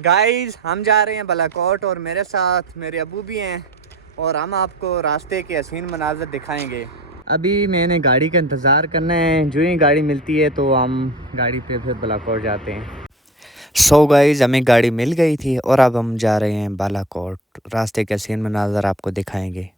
Guys हम जा रहे हैं बालाकोट और मेरे साथ मेरे अबू भी हैं और हम आपको रास्ते के हसीन मनाज़र दिखाएंगे। अभी मैंने गाड़ी का इंतज़ार करना है, जो ही गाड़ी मिलती है तो हम गाड़ी पे फिर बालाकोट जाते हैं। सो गाइस हमें गाड़ी मिल गई थी और अब हम जा रहे हैं बालाकोट। रास्ते के हसीन मनाज़र आपको दिखाएंगे।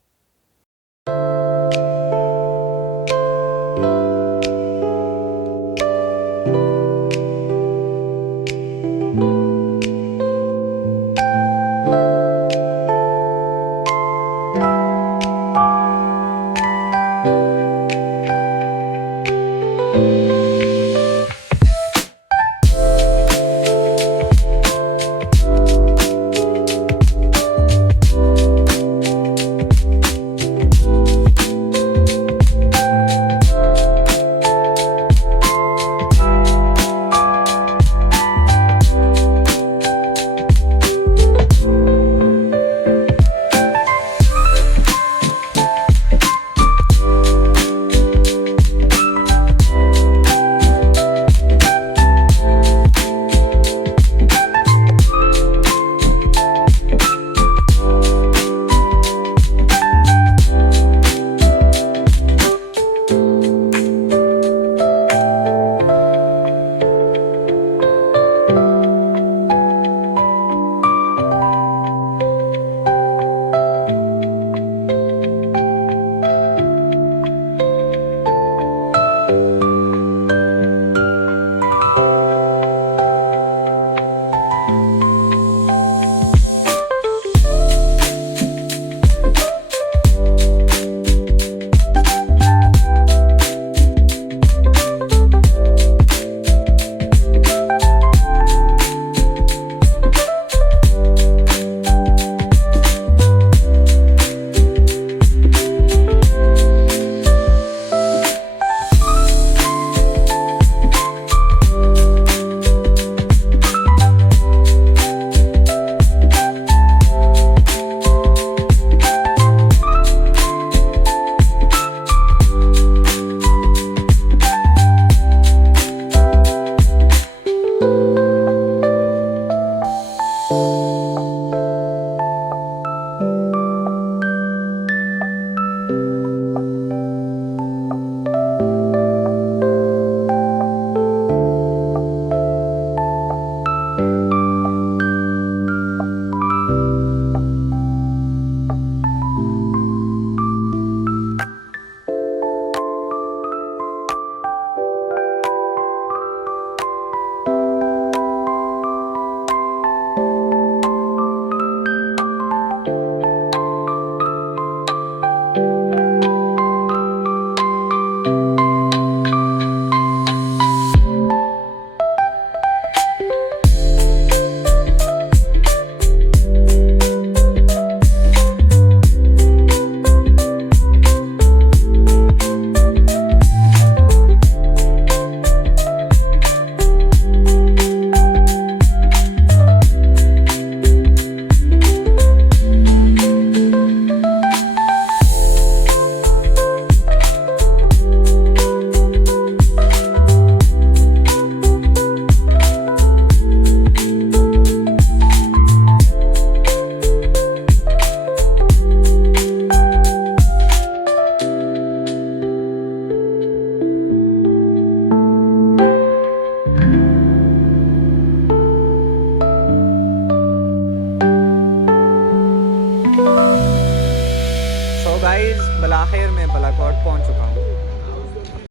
गाइस बलाखिर में बालाकोट पहुंच चुका हूँ।